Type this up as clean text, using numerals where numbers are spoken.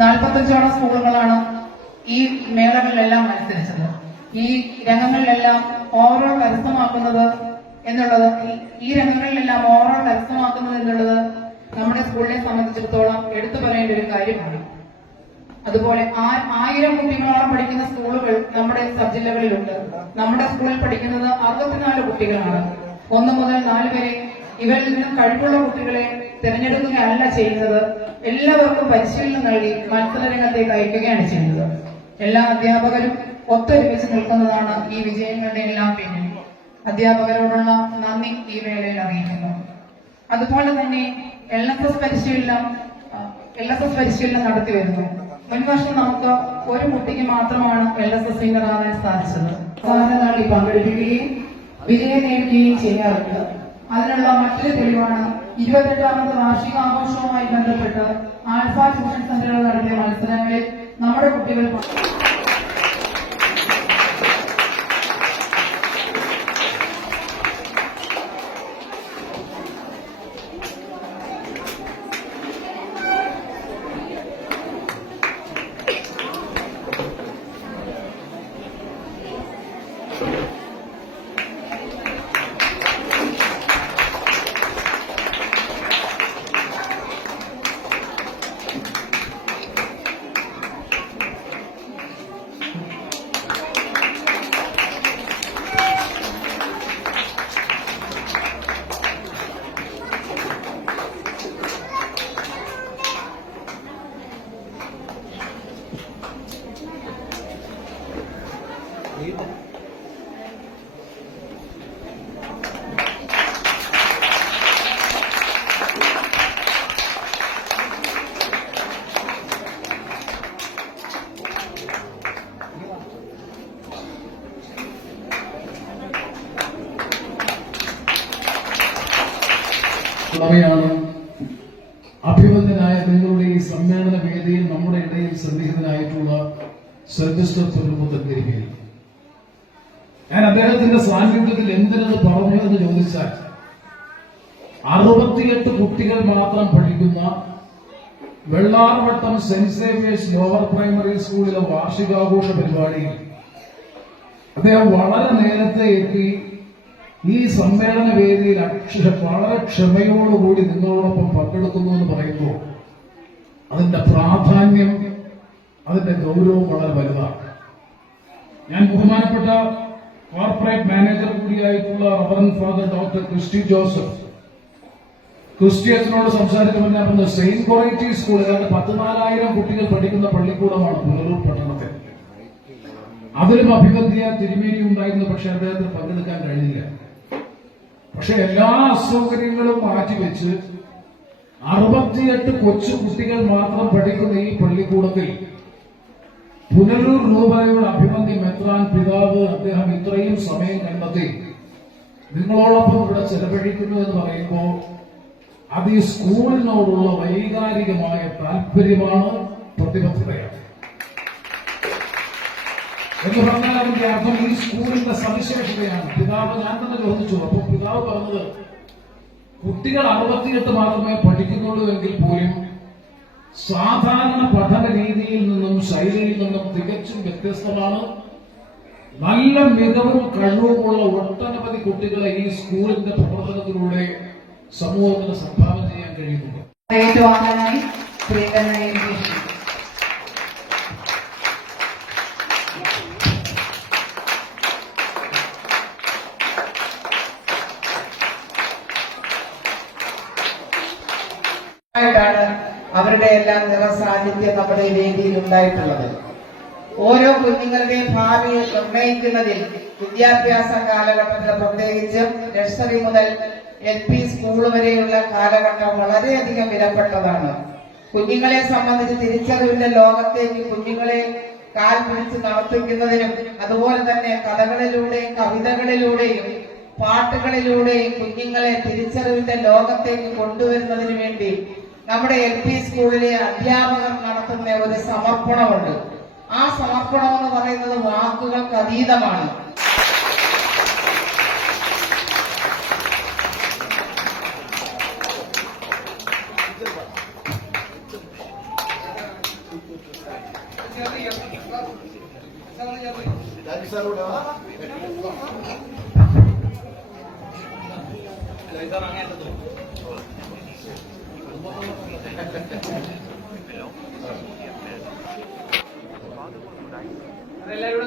45ഓളം സ്കൂളുകളാണ് ഈ മേളകളിലെല്ലാം മത്സരിച്ചത്. ഈ രംഗങ്ങളിലെല്ലാം ഓവറോൾ കരസ്ഥമാക്കുന്നത് എന്നുള്ളത് നമ്മുടെ സ്കൂളിനെ സംബന്ധിച്ചിടത്തോളം എടുത്തു പറയേണ്ട ഒരു കാര്യമാണ്. അതുപോലെ 1000 കുട്ടികളോളം പഠിക്കുന്ന സ്കൂളുകൾ നമ്മുടെ സബ് ജില്ലകളിലുണ്ട്. നമ്മുടെ സ്കൂളിൽ പഠിക്കുന്നത് 64 കുട്ടികളാണ്. 1 മുതൽ 4 വരെ ഇവരിൽ നിന്നും കഴിവുള്ള കുട്ടികളെ തിരഞ്ഞെടുക്കുകയല്ല ചെയ്യുന്നത്, എല്ലാവർക്കും പരിശീലനം നൽകി മത്സരരംഗത്തേക്ക് അയക്കുകയാണ് ചെയ്യുന്നത്. എല്ലാ അധ്യാപകരും ഒത്തൊരുമിച്ച് നിൽക്കുന്നതാണ് ഈ വിജയങ്ങളുടെ എല്ലാം പിന്നിൽ. അധ്യാപകരോടുള്ള നന്ദി ഈ വേളയിൽ അറിയിക്കുന്നു. അതുപോലെ തന്നെ LSS പരിശീലനം നടത്തി വരുന്നു. മുൻവർഷം നമുക്ക് ഒരു കുട്ടിക്ക് മാത്രമാണ് LSS വിന്നറാകാൻ സാധിച്ചത്. നാളി പങ്കെടുക്കുകയും വിജയം നേടുകയും ചെയ്യാറുണ്ട്. അതിനുള്ള മറ്റൊരു തെളിവാണ് 28ാമത് വാർഷികാഘോഷവുമായി ബന്ധപ്പെട്ട് ആൽഫ ട്യൂഷൻ സെന്ററുകൾ നടത്തിയ മത്സരങ്ങളിൽ നമ്മുടെ കുട്ടികൾ ാണ് അഭിമന്യനായ നിങ്ങളുടെ ഈ സമ്മേളന വേദിയിൽ നമ്മുടെ ഇടയിൽ സന്നിഹിതനായിട്ടുള്ള സർജിസ്റ്റർ പുനർമുത്തൽ. ഞാൻ അദ്ദേഹത്തിന്റെ സാന്നിധ്യത്തിൽ എന്തിനത് പറഞ്ഞു എന്ന് ചോദിച്ചാൽ 68 കുട്ടികൾ മാത്രം പഠിക്കുന്ന Vellarvattom saint Xavier's lower primary സ്കൂളിലെ വാർഷികാഘോഷ പരിപാടിയിൽ അദ്ദേഹം വളരെ നേരത്തെ എത്തി ഈ സമ്മേളന വേദിയിൽ വളരെ ക്ഷമയോടുകൂടി നിങ്ങളോടൊപ്പം പങ്കെടുക്കുന്നു എന്ന് പറയുമ്പോൾ അതിന്റെ പ്രാധാന്യം, അതിന്റെ ഗൗരവം വളരെ വലുതാണ്. ഞാൻ ബഹുമാനപ്പെട്ട കോർപ്പറേറ്റ് മാനേജർ കൂടിയായിട്ടുള്ള റവറന്റ് ഫാദർ ഡോക്ടർ ക്രിസ്ത്യസിനോട് സംസാരിക്കുമ്പോൾ ഞാൻ പറഞ്ഞത് സെയിന്റ് കൊറേറ്റി സ്കൂൾ ഏതാണ്ട് 14,000 കുട്ടികൾ പഠിക്കുന്ന പള്ളിക്കൂടമാണ് പുനലൂർ പട്ടണത്തിൽ. അതിലും അഭിവന്ധ്യ തിരുമേനി ഉണ്ടായിരുന്നു, പക്ഷെ അദ്ദേഹത്തിന് പങ്കെടുക്കാൻ കഴിഞ്ഞില്ല. പക്ഷെ എല്ലാ അസൗകര്യങ്ങളും മാറ്റിവെച്ച് 68 കൊച്ചു കുട്ടികൾ മാത്രം പഠിക്കുന്ന ഈ പള്ളിക്കൂടത്തിൽ പുനലൂർ രൂപതയുടെ അഭിമന്യ മെത്രാൻ പിതാവ് അദ്ദേഹം ഇത്രയും സമയം കണ്ടെത്തി നിങ്ങളോടൊപ്പം ഇവിടെ ചെലവഴിക്കുന്നു എന്ന് പറയുമ്പോൾ അത് ഈ സ്കൂളിനോടുള്ള വൈകാരികമായ താല്പര്യമാണ്, പ്രതിബദ്ധതയാണ് എന്ന് പറഞ്ഞാൽ അതിന്റെ അർത്ഥം ഈ സ്കൂളിന്റെ സവിശേഷതയാണ്. പിതാവ് ഞാൻ തന്നെ ചോദിച്ചു, അപ്പൊ പിതാവ് പറഞ്ഞത് കുട്ടികൾ 68 മാത്രമേ പഠിക്കുന്നുള്ളൂ എങ്കിൽ പോലും സാധാരണ പഠന രീതിയിൽ നിന്നും ശൈലിയിൽ നിന്നും തികച്ചും വ്യത്യസ്തമാണ്. നല്ല മികവും കഴിവുമുള്ള ഒട്ടനവധി കുട്ടികളെ ഈ സ്കൂളിന്റെ പ്രവർത്തനത്തിലൂടെ സമൂഹത്തിന് സംഭാവന ചെയ്യാൻ കഴിയുന്നുണ്ട്. അവരുടെ എല്ലാം നിറസാന്നിധ്യം നമ്മുടെ വേദിയിൽ ഉണ്ടായിട്ടുള്ളത്. ഓരോ കുഞ്ഞുങ്ങളുടെയും ഭാവി നിർണ്ണയിക്കുന്നതിൽ വിദ്യാഭ്യാസ കാലഘട്ടത്തിൽ പ്രത്യേകിച്ചും നഴ്സറി മുതൽ LP സ്കൂൾ വരെയുള്ള കാലഘട്ടം വളരെയധികം വിലപ്പെട്ടതാണ്. കുഞ്ഞുങ്ങളെ സംബന്ധിച്ച് തിരിച്ചറിവിന്റെ ലോകത്തേക്ക് കുഞ്ഞുങ്ങളെ കാൽ പിടിച്ച് നടത്തിക്കുന്നതിനും അതുപോലെ തന്നെ കഥകളിലൂടെയും കവിതകളിലൂടെയും പാട്ടുകളിലൂടെയും കുഞ്ഞുങ്ങളെ തിരിച്ചറിവിന്റെ ലോകത്തേക്ക് കൊണ്ടുവരുന്നതിന് വേണ്ടി നമ്മുടെ LP സ്കൂളിലെ അധ്യാപകർ നടത്തുന്ന ഒരു സമർപ്പണമുണ്ട്. ആ സമർപ്പണം എന്ന് പറയുന്നത് വാക്കുകൾക്ക് അതീതമാണ്. അതെല്ലാവരും